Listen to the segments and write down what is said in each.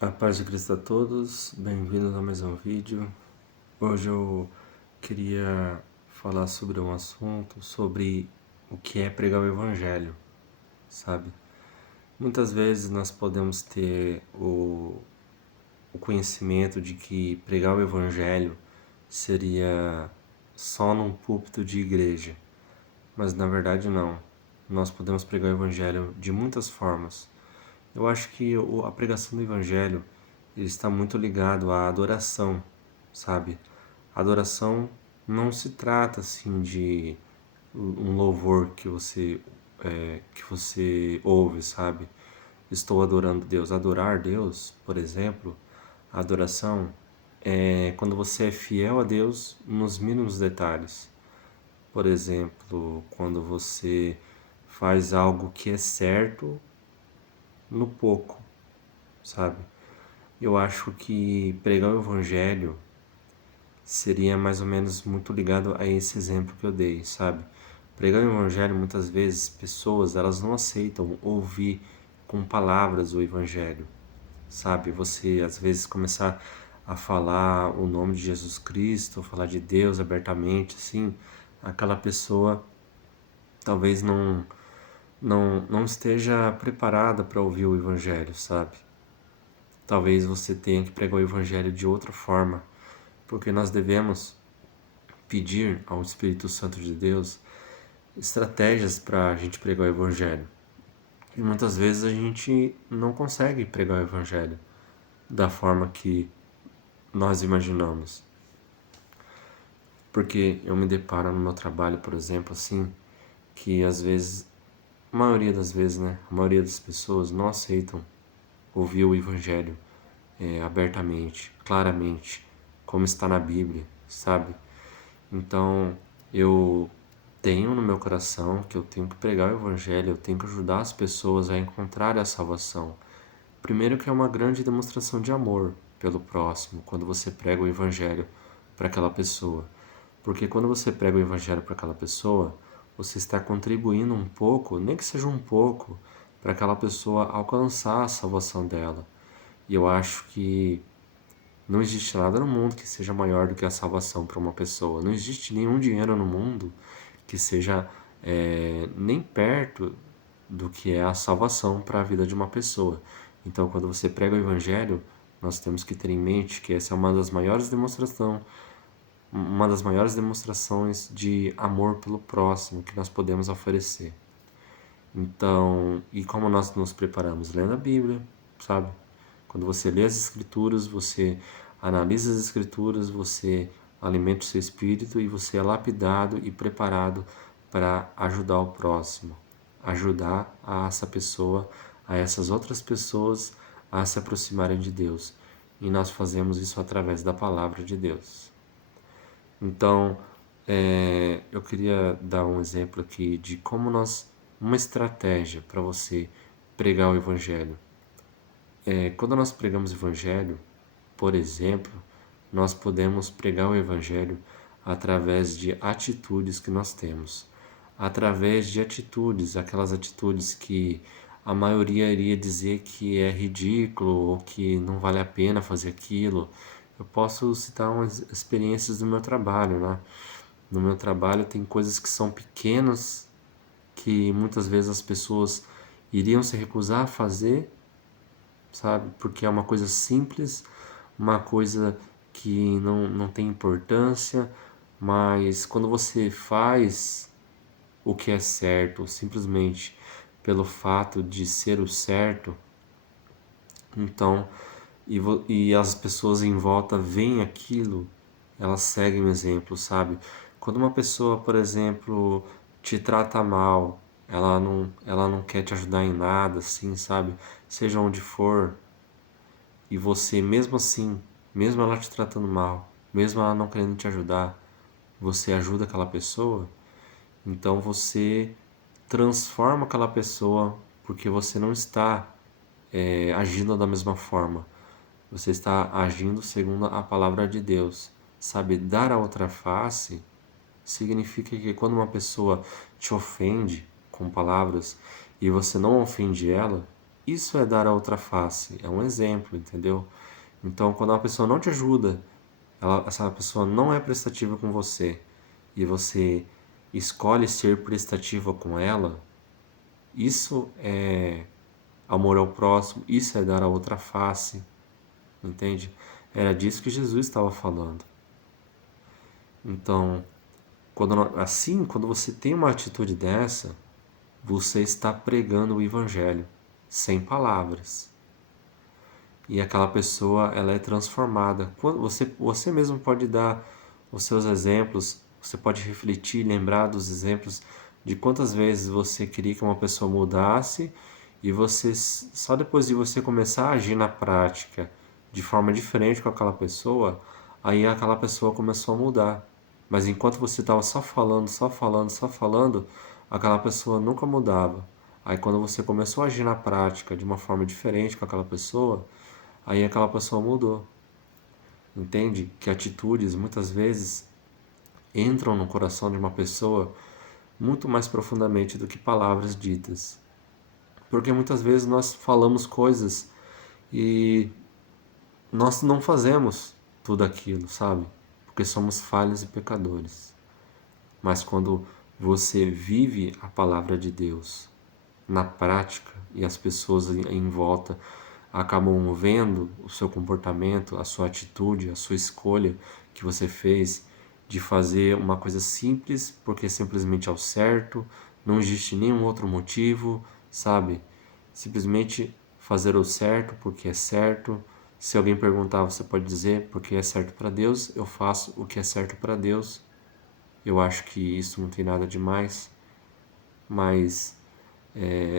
A paz de Cristo a todos, bem-vindos a mais um vídeo. Hoje eu queria falar sobre um assunto, sobre o que é pregar o Evangelho, sabe? Muitas vezes nós podemos ter o conhecimento de que pregar o Evangelho seria só num púlpito de igreja, mas na verdade não. Nós podemos pregar o Evangelho de muitas formas. Eu acho que a pregação do Evangelho ele está muito ligado à adoração, sabe? A adoração não se trata assim de um louvor que você ouve, sabe? Estou adorando Deus. Adorar Deus, por exemplo, a adoração é quando você é fiel a Deus nos mínimos detalhes. Por exemplo, quando você faz algo que é certo no pouco, sabe? Eu acho que pregar o Evangelho seria mais ou menos muito ligado a esse exemplo que eu dei, sabe? Pregar o Evangelho, muitas vezes, pessoas, elas não aceitam ouvir com palavras o Evangelho, sabe? Você, às vezes, começar a falar o nome de Jesus Cristo, falar de Deus abertamente, assim, aquela pessoa talvez não esteja preparada para ouvir o Evangelho, sabe? Talvez você tenha que pregar o Evangelho de outra forma, porque nós devemos pedir ao Espírito Santo de Deus estratégias para a gente pregar o Evangelho. E muitas vezes a gente não consegue pregar o Evangelho da forma que nós imaginamos. Porque eu me deparo no meu trabalho, por exemplo, assim, que às vezes, a maioria das vezes, né, a maioria das pessoas não aceitam ouvir o Evangelho abertamente, claramente, como está na Bíblia, sabe? Então, eu tenho no meu coração que eu tenho que pregar o Evangelho, eu tenho que ajudar as pessoas a encontrar a salvação. Primeiro que é uma grande demonstração de amor pelo próximo, quando você prega o Evangelho para aquela pessoa. Porque quando você prega o Evangelho para aquela pessoa, você está contribuindo um pouco, nem que seja um pouco, para aquela pessoa alcançar a salvação dela. E eu acho que não existe nada no mundo que seja maior do que a salvação para uma pessoa. Não existe nenhum dinheiro no mundo que seja nem perto do que é a salvação para a vida de uma pessoa. Então, quando você prega o Evangelho, nós temos que ter em mente que essa é uma das maiores demonstrações de amor pelo próximo que nós podemos oferecer. Então, e como nós nos preparamos? Lendo a Bíblia, sabe? Quando você lê as Escrituras, você analisa as Escrituras, você alimenta o seu espírito e você é lapidado e preparado para ajudar o próximo, ajudar a essa pessoa, a essas outras pessoas a se aproximarem de Deus. E nós fazemos isso através da palavra de Deus. Então, eu queria dar um exemplo aqui de como uma estratégia para você pregar o Evangelho. Quando nós pregamos o Evangelho, por exemplo, nós podemos pregar o Evangelho através de atitudes que nós temos. Através de atitudes, aquelas atitudes que a maioria iria dizer que é ridículo ou que não vale a pena fazer aquilo. Eu posso citar umas experiências do meu trabalho, né? No meu trabalho tem coisas que são pequenas que muitas vezes as pessoas iriam se recusar a fazer, sabe? Porque é uma coisa simples, uma coisa que não tem importância, mas quando você faz o que é certo, simplesmente pelo fato de ser o certo, então, e as pessoas em volta veem aquilo, elas seguem o exemplo, sabe? Quando uma pessoa, por exemplo, te trata mal, ela não quer te ajudar em nada, assim, sabe? Seja onde for, e você, mesmo assim, mesmo ela te tratando mal, mesmo ela não querendo te ajudar, você ajuda aquela pessoa, então você transforma aquela pessoa porque você não está agindo da mesma forma. Você está agindo segundo a palavra de Deus. Sabe, dar a outra face significa que quando uma pessoa te ofende com palavras e você não ofende ela, isso é dar a outra face, é um exemplo, entendeu? Então, quando uma pessoa não te ajuda, essa pessoa não é prestativa com você, e você escolhe ser prestativa com ela, isso é amor ao próximo, isso é dar a outra face, entende? Era disso que Jesus estava falando. Então, quando você tem uma atitude dessa, você está pregando o evangelho sem palavras. E aquela pessoa, ela é transformada. Você mesmo pode dar os seus exemplos, você pode refletir, lembrar dos exemplos de quantas vezes você queria que uma pessoa mudasse e você, só depois de você começar a agir na prática de forma diferente com aquela pessoa, aí aquela pessoa começou a mudar. Mas enquanto você estava só falando, só falando, só falando, aquela pessoa nunca mudava. Aí quando você começou a agir na prática de uma forma diferente com aquela pessoa, aí aquela pessoa mudou. Entende? Que atitudes muitas vezes entram no coração de uma pessoa muito mais profundamente do que palavras ditas. Porque muitas vezes nós falamos coisas e nós não fazemos tudo aquilo, sabe? Porque somos falhos e pecadores. Mas quando você vive a palavra de Deus na prática e as pessoas em volta acabam vendo o seu comportamento, a sua atitude, a sua escolha que você fez de fazer uma coisa simples porque simplesmente é o certo, não existe nenhum outro motivo, sabe? Simplesmente fazer o certo porque é certo. Se alguém perguntar, você pode dizer porque é certo para Deus, eu faço o que é certo para Deus. Eu acho que isso não tem nada demais, mas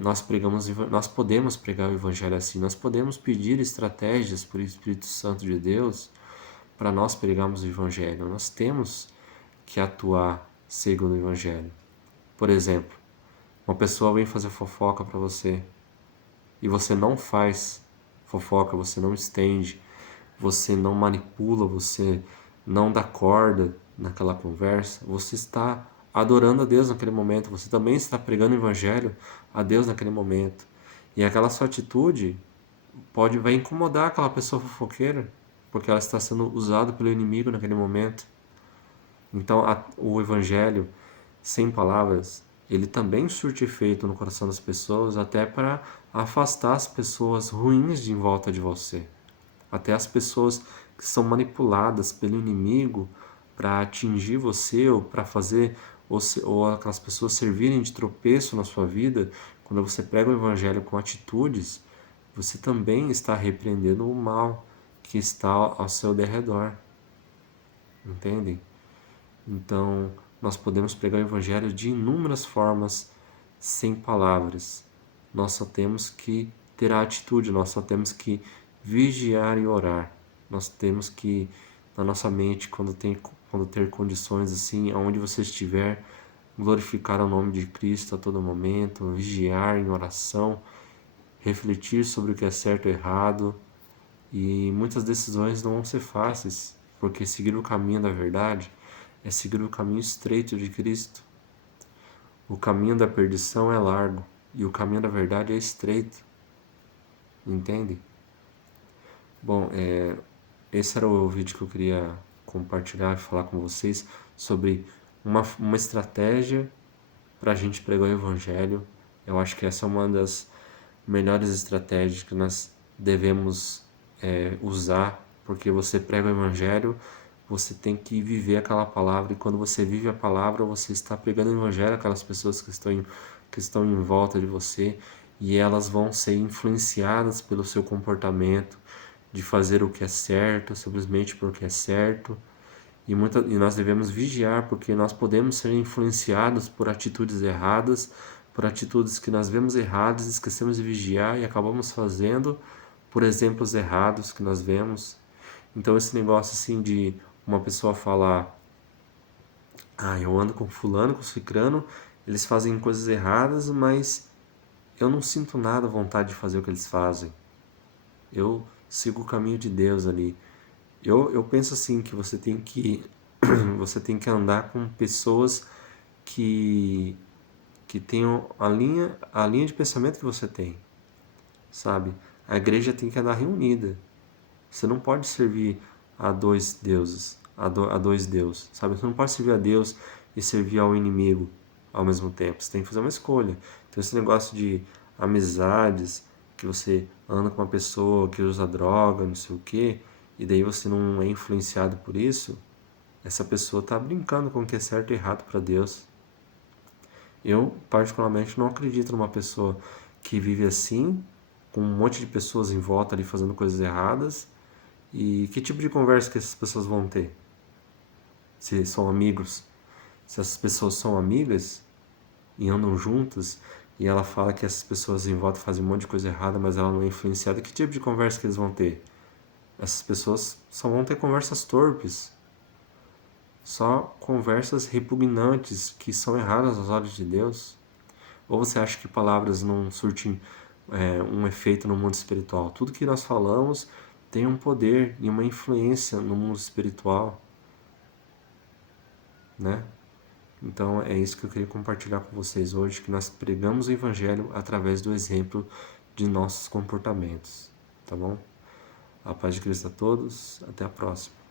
nós podemos pregar o Evangelho assim, nós podemos pedir estratégias por Espírito Santo de Deus para nós pregarmos o Evangelho. Nós temos que atuar segundo o Evangelho. Por exemplo, uma pessoa vem fazer fofoca para você e você não faz fofoca, você não estende, você não manipula, você não dá corda naquela conversa, você está adorando a Deus naquele momento, você também está pregando o evangelho a Deus naquele momento. E aquela sua atitude vai incomodar aquela pessoa fofoqueira, porque ela está sendo usada pelo inimigo naquele momento. Então, o evangelho sem palavras, ele também surte efeito no coração das pessoas, até para afastar as pessoas ruins de em volta de você. Até as pessoas que são manipuladas pelo inimigo para atingir você ou para fazer ou aquelas pessoas servirem de tropeço na sua vida, quando você prega o evangelho com atitudes, você também está repreendendo o mal que está ao seu derredor. Entendem? Então, nós podemos pregar o evangelho de inúmeras formas, sem palavras. Nós só temos que ter a atitude, nós só temos que vigiar e orar. Nós temos que, na nossa mente, quando ter condições assim, aonde você estiver, glorificar o nome de Cristo a todo momento, vigiar em oração, refletir sobre o que é certo e errado. E muitas decisões não vão ser fáceis, porque seguir o caminho da verdade é seguir o caminho estreito de Cristo. O caminho da perdição é largo e o caminho da verdade é estreito. Entende? Bom, esse era o vídeo que eu queria compartilhar e falar com vocês sobre uma estratégia para a gente pregar o Evangelho. Eu acho que essa é uma das melhores estratégias que nós devemos usar, porque você prega o Evangelho, você tem que viver aquela palavra, e quando você vive a palavra, você está pregando o Evangelho àquelas pessoas que estão em volta de você, e elas vão ser influenciadas pelo seu comportamento, de fazer o que é certo, simplesmente porque é certo. E nós devemos vigiar, porque nós podemos ser influenciados por atitudes erradas, por atitudes que nós vemos erradas, esquecemos de vigiar e acabamos fazendo por exemplos errados que nós vemos. Então esse negócio assim de uma pessoa falar, eu ando com fulano, com cicrano, eles fazem coisas erradas, mas eu não sinto nada vontade de fazer o que eles fazem. Eu sigo o caminho de Deus ali. Eu penso assim que você tem que você tem que andar com pessoas que tenham a linha de pensamento que você tem. sabe? A igreja tem que andar reunida. Você não pode servir a dois deuses, a dois deuses, sabe? Você não pode servir a Deus e servir ao inimigo ao mesmo tempo. Você tem que fazer uma escolha. Então esse negócio de amizades, que você anda com uma pessoa que usa droga, não sei o quê, e daí você não é influenciado por isso, essa pessoa está brincando com o que é certo e errado para Deus. Eu, particularmente, não acredito numa pessoa que vive assim, com um monte de pessoas em volta ali fazendo coisas erradas. E que tipo de conversa que essas pessoas vão ter? Se são amigos, se essas pessoas são amigas e andam juntas, e ela fala que essas pessoas em volta fazem um monte de coisa errada, mas ela não é influenciada, que tipo de conversa que eles vão ter? Essas pessoas só vão ter conversas torpes, só conversas repugnantes que são erradas aos olhos de Deus. Ou você acha que palavras não surtem um efeito no mundo espiritual? Tudo que nós falamos tem um poder e uma influência no mundo espiritual, né? Então é isso que eu queria compartilhar com vocês hoje, que nós pregamos o Evangelho através do exemplo de nossos comportamentos, tá bom? A paz de Cristo a todos, até a próxima.